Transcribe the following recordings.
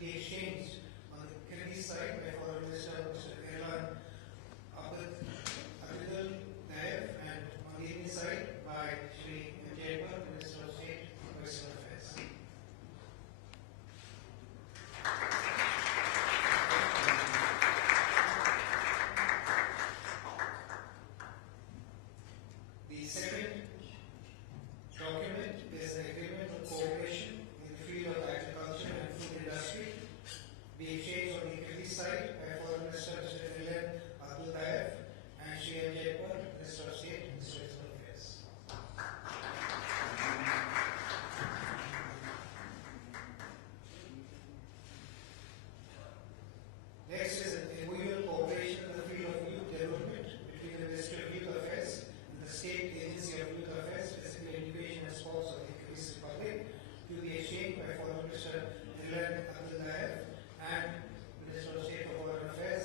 be exchanged on the Kyrgyz side by Foreign Minister Mr. Erlan Abdul Naev, and on the Indian side by Shri Jaipur, Minister of State for External Affairs. The second document is an agreement on cooperation in the field of agriculture and food industry, be exchanged on the Kyrgyz side by Foreign Minister Mr. Erlan Abdul Naev and Shri Jaipur, Minister of State, Minister of External Affairs. Next is an MOU on cooperation in the field of youth development between the Ministry of Youth Affairs and the State Agency of Youth Affairs, Physical Education and Sports of the Kyrgyz Republic, to be exchanged by Foreign Minister Erlan Abdul Naev and Minister of State for Foreign Affairs,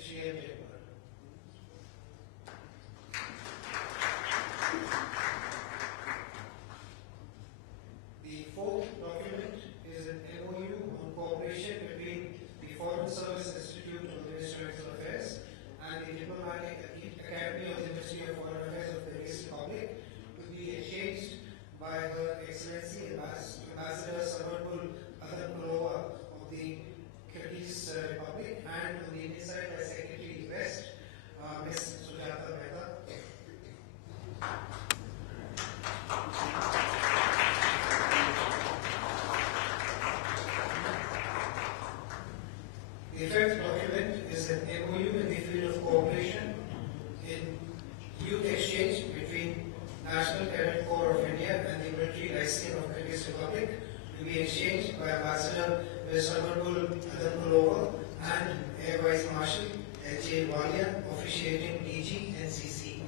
Shri Jaipur. The fourth document is an MOU on cooperation between the Foreign Service Institute of the Ministry of External Affairs and the Diplomatic Academy of the Ministry of Foreign Affairs of the Kyrgyz Republic, to be exchanged by Her Excellency Ambassador Samarkul Adamkulova of the Kyrgyz Republic, and on the Indian side by Secretary West, Ms. Sujata Mehta. The fifth document is an MOU in the field of cooperation in youth exchange between National Cadet Corps of India and the Military Lyceum of Kyrgyz Republic, to be exchanged by Ambassador Ms. Samarkul Adamkulova and Air Vice Marshal H.J. Walia, officiating DG NCC.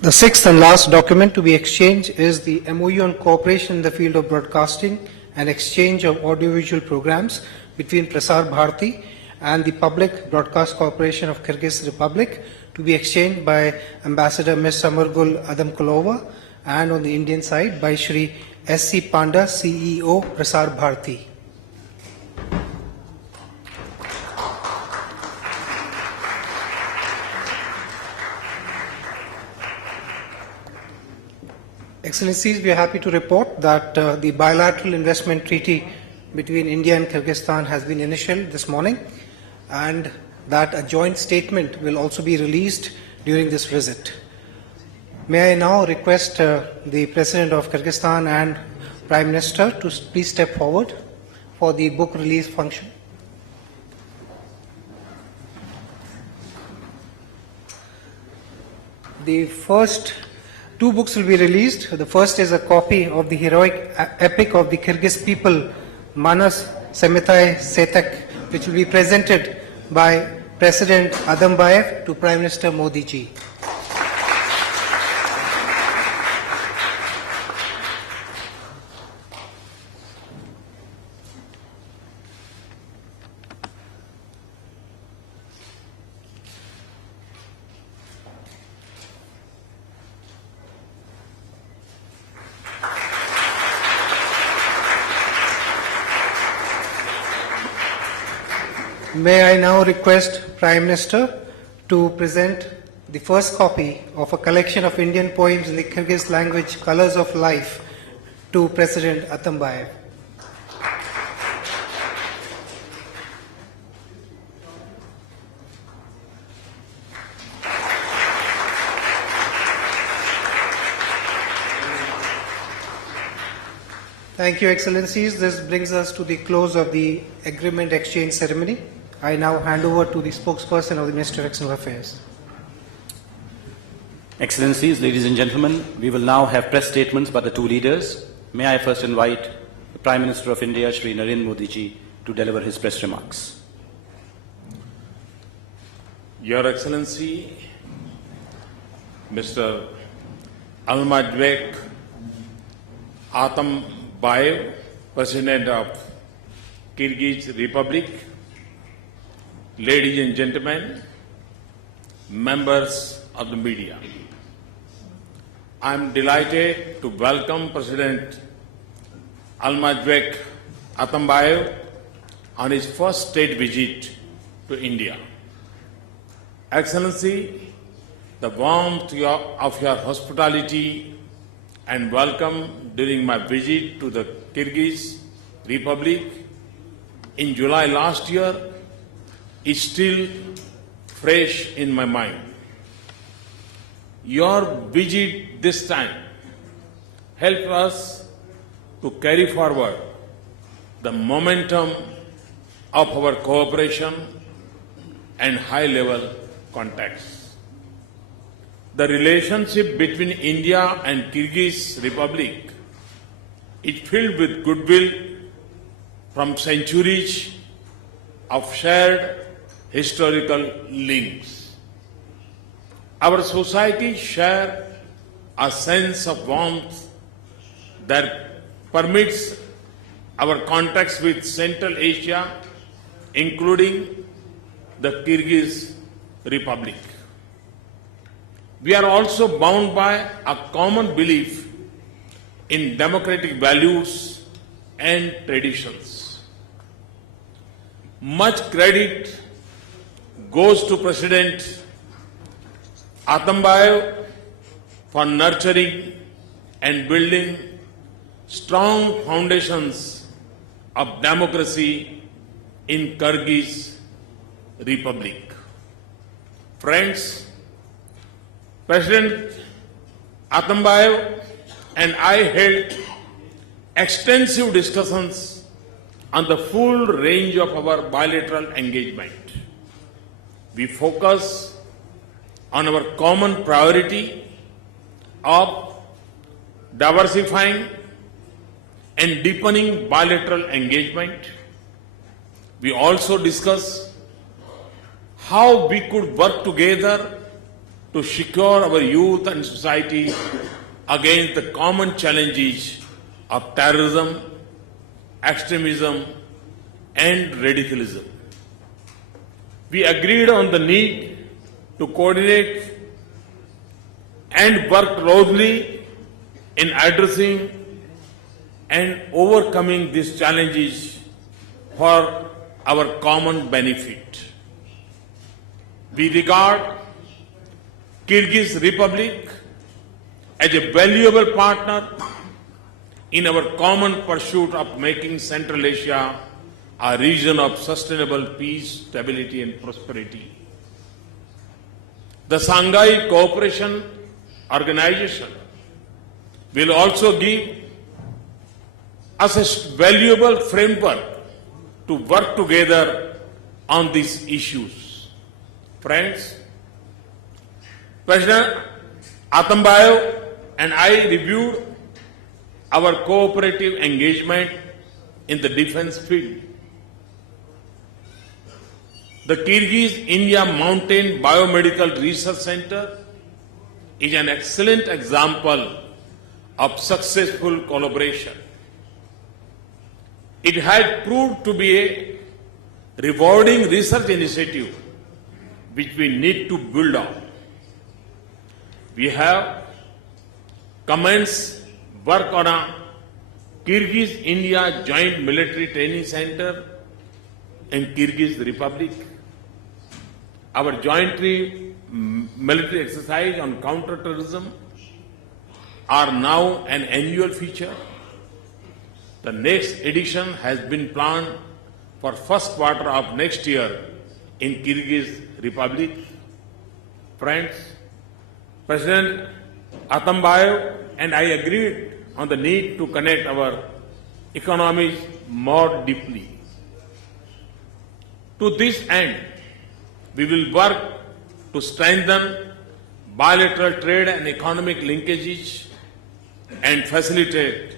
The sixth and last document to be exchanged is the MOU on cooperation in the field of broadcasting and exchange of audiovisual programs between Prasar Bharati and the Public Broadcast Corporation of Kyrgyz Republic, to be exchanged by Ambassador Ms. Samarkul Adamkulova, and on the Indian side by Shri S.C. Panda, CEO, Prasar Bharati. Excellencies, we are happy to report that the bilateral investment treaty between India and Kyrgyzstan has been initialed this morning, and that a joint statement will also be released during this visit. May I now request the President of Kyrgyzstan and Prime Minister to please step forward for the book release function. The first two books will be released. The first is a copy of the heroic epic of the Kyrgyz people, Manas Semitai Setak, which will be presented by President Adambayev to Prime Minister Modi ji. May I now request Prime Minister to present the first copy of a collection of Indian poems in the Kyrgyz language, Colors of Life, to President Atambayev. Thank you, Excellencies. This brings us to the close of the agreement exchange ceremony. I now hand over to the spokesperson of the Ministry of External Affairs. Excellencies, ladies and gentlemen, we will now have press statements by the two leaders. May I first invite the Prime Minister of India, Shri Narendra Modi ji, to deliver his press remarks. Your Excellency, Mr. Almazbek Atambayev, President of Kyrgyz Republic, ladies and gentlemen, members of the media. I am delighted to welcome President Almazbek Atambayev on his first state visit to India. Excellency, the warmth of your hospitality and welcome during my visit to the Kyrgyz Republic in July last year is still fresh in my mind. Your visit this time helped us to carry forward the momentum of our cooperation and high-level contacts. The relationship between India and Kyrgyz Republic is filled with goodwill from centuries of shared historical links. Our societies share a sense of warmth that permits our contacts with Central Asia, including the Kyrgyz Republic. We are also bound by a common belief in democratic values and traditions. Much credit goes to President Atambayev for nurturing and building strong foundations of democracy in Kyrgyz Republic. Friends, President Atambayev and I held extensive discussions on the full range of our bilateral engagement. We focus on our common priority of diversifying and deepening bilateral engagement. We also discuss how we could work together to secure our youth and society against the common challenges of terrorism, extremism, and radicalism. We agreed on the need to coordinate and work closely in addressing and overcoming these challenges for our common benefit. We regard Kyrgyz Republic as a valuable partner in our common pursuit of making Central Asia a region of sustainable peace, stability, and prosperity. The Shanghai Cooperation Organization will also give us a valuable framework to work together on these issues. Friends, President Atambayev and I reviewed our cooperative engagement in the defense field. The Kyrgyz-India Mountain Biomedical Research Center is an excellent example of successful collaboration. It had proved to be a rewarding research initiative which we need to build on. We have commenced work on a Kyrgyz-India Joint Military Training Center in Kyrgyz Republic. Our jointly military exercise on counter-terrorism are now an annual feature. The next edition has been planned for first quarter of next year in Kyrgyz Republic. Friends, President Atambayev and I agreed on the need to connect our economies more deeply. To this end, we will work to strengthen bilateral trade and economic linkages and facilitate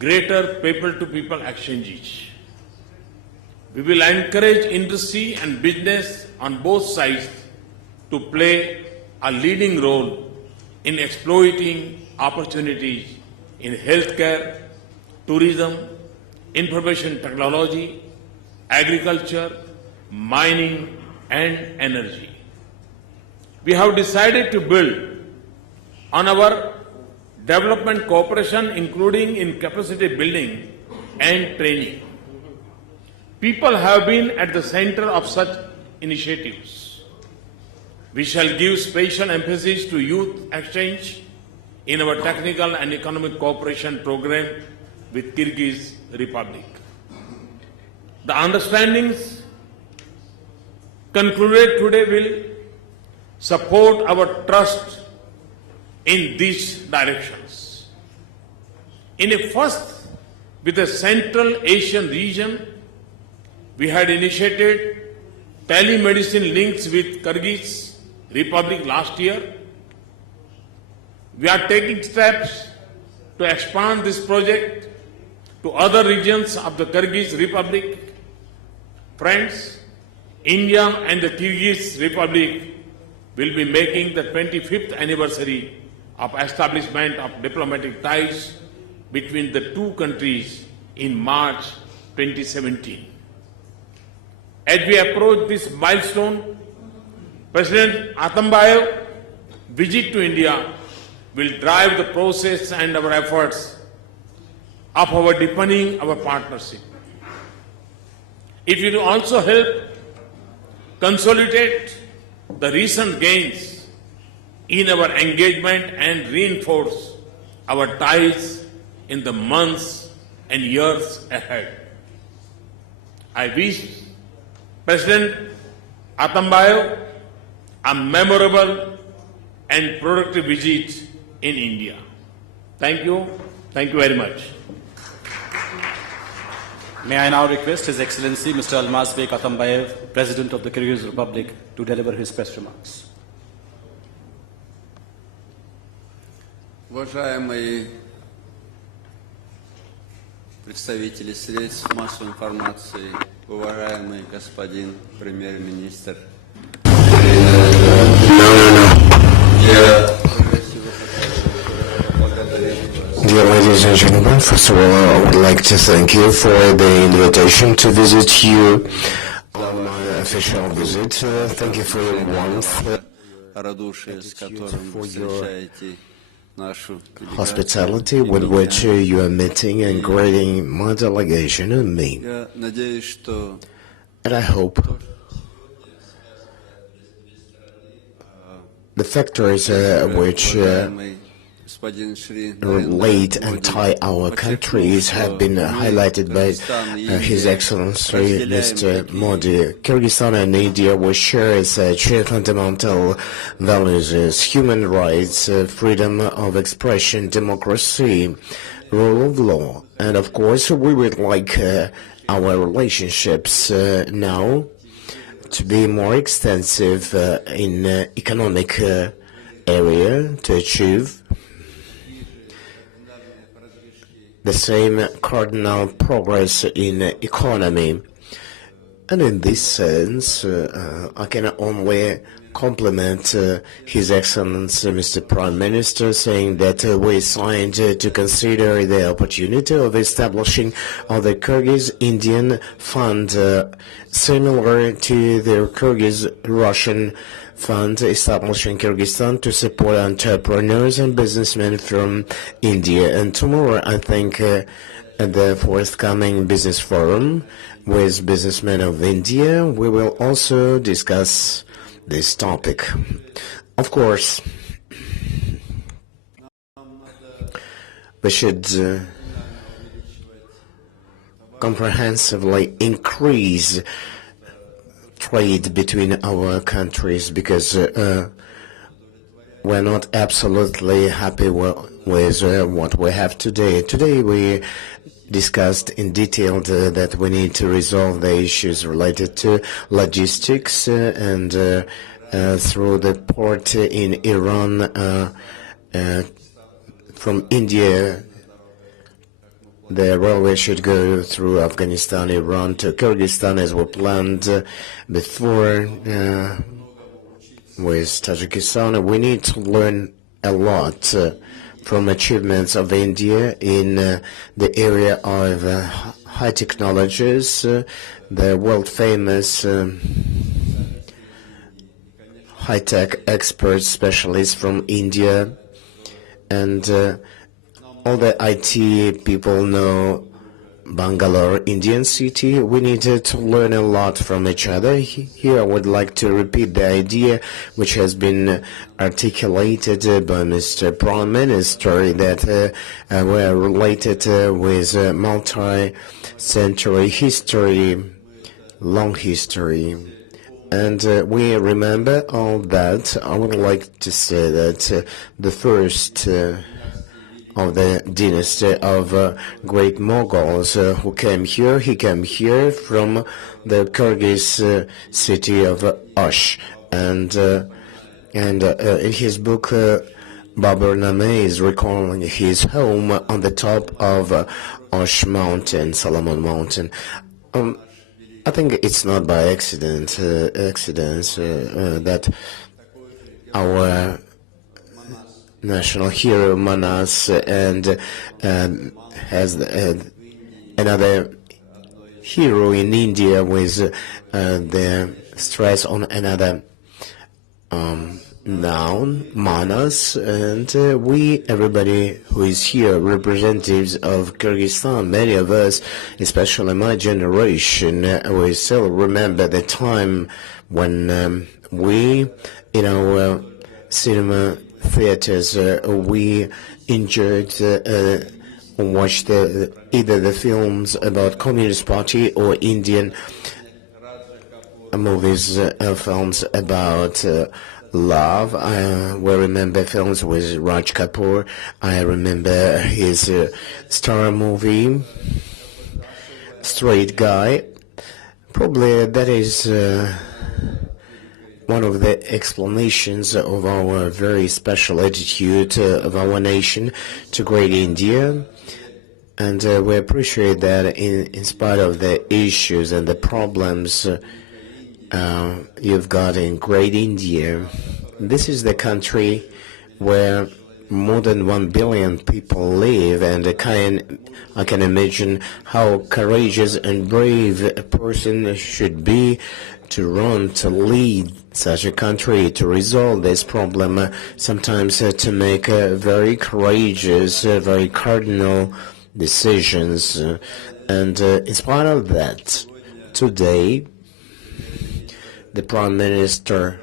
greater people-to-people exchanges. We will encourage industry and business on both sides to play a leading role in exploiting opportunities in healthcare, tourism, information technology, agriculture, mining, and energy. we have decided to build on our development cooperation, including in capacity building and training. People have been at the center of such initiatives. We shall give special emphasis to youth exchange in our technical and economic cooperation program with Kyrgyz Republic. The understandings concluded today will support our trust in these directions. In a first with the Central Asian region, we had initiated telemedicine links with Kyrgyz Republic last year. We are taking steps to expand this project to other regions of the Kyrgyz Republic. Friends, India and the Kyrgyz Republic will be making the 25th anniversary of establishment of diplomatic ties between the two countries in March 2017. As we approach this milestone, President Atambayev's visit to India will drive the process and our efforts of our deepening our partnership. It will also help consolidate the recent gains in our engagement and reinforce our ties in the months and years ahead. I wish President Atambayev a memorable and productive visit in India. Thank you. Thank you very much. May I now request His Excellency Mr. Almazbek Atambayev, President of the Kyrgyz Republic, to deliver his press remarks. Уважаемые представители средств массовой информации, уважаемый господин премьер-министр, Dear ladies and gentlemen, first of all, I would like to thank you for the invitation to visit you on my official visit. Thank you for your warmth, радушие, с которым вы встречаете нашу hospitality with which you are meeting and greeting my delegation and me. Я надеюсь, что And I hope the factors which уважаемый господин Шри relate and tie our countries have been highlighted by His Excellency Mr. Modi. Kyrgyzstan and India will share such fundamental values as human rights, freedom of expression, democracy, rule of law. And of course, we would like our relationships now to be more extensive in economic area to achieve the same cardinal progress in economy. And in this sense, I can only compliment His Excellency Mr. Prime Minister, saying that we signed to consider the opportunity of establishing the Kyrgyz-Indian Fund, similar to the Kyrgyz-Russian Fund established in Kyrgyzstan to support entrepreneurs and businessmen from India. And tomorrow, I think, at the forthcoming business forum with businessmen of India, we will also discuss this topic. Of course, we should comprehensively increase trade between our countries, because we're not absolutely happy with what we have today. Today we discussed in detail that we need to resolve the issues related to logistics and through the port in Iran from India. The railway should go through Afghanistan, Iran to Kyrgyzstan as we planned before with Tajikistan. We need to learn a lot from achievements of India in the area of high technologies, the world-famous high-tech experts, specialists from India, and all the IT people know Bangalore, Indian city. We needed to learn a lot from each other. Here I would like to repeat the idea which has been articulated by Mr. Prime Minister that were related with multi-century history, long history. And we remember all that. I would like to say that the first of the dynasty of great Mongols who came here. He came here from the Kyrgyz city of Osh, and in his book Babur Name is recalling his home on the top of Osh Mountain, Solomon Mountain. I think it's not by accidents that our national hero Manas and has another hero in India with the stress on another noun, Manas, and everybody who is here, representatives of Kyrgyzstan, many of us, especially my generation, we still remember the time when we, in our cinema theaters, we enjoyed watched either the films about Communist Party or Indian movies, films about love. We remember films with Raj Kapoor. I remember his star movie, Straight Guy. Probably that is one of the explanations of our very special attitude of our nation to great India. And we appreciate that in spite of the issues and the problems you've got in great India, this is the country where more than 1 billion people live, and I can imagine how courageous and brave a person should be to run, to lead such a country, to resolve this problem, sometimes to make very courageous, very cardinal decisions. And in spite of that, today, the Prime Minister,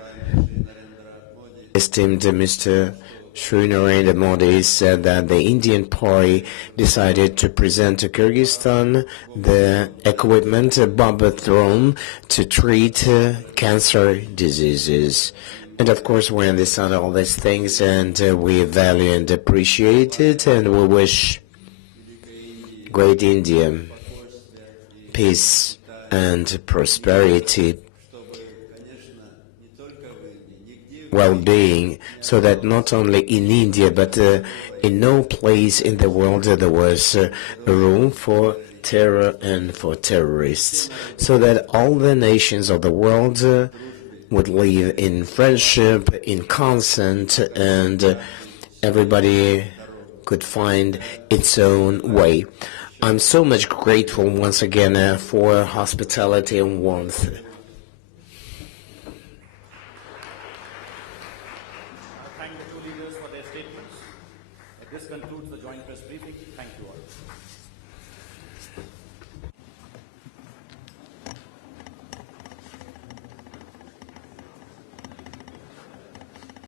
esteemed Mr. Shri Narendra Modi, said that the Indian party decided to present to Kyrgyzstan the equipment, Bombatron, to treat cancer diseases. And of course we understand all these things, and we value and appreciate it, and we wish great India peace and prosperity, well-being, so that not only in India but in no place in the world there was room for terror and for terrorists, so that all the nations of the world would live in friendship, in consent, and everybody could find its own way. I'm so much grateful once again for hospitality and warmth. Thank the two leaders for their statements. This concludes the joint press briefing. Thank you all.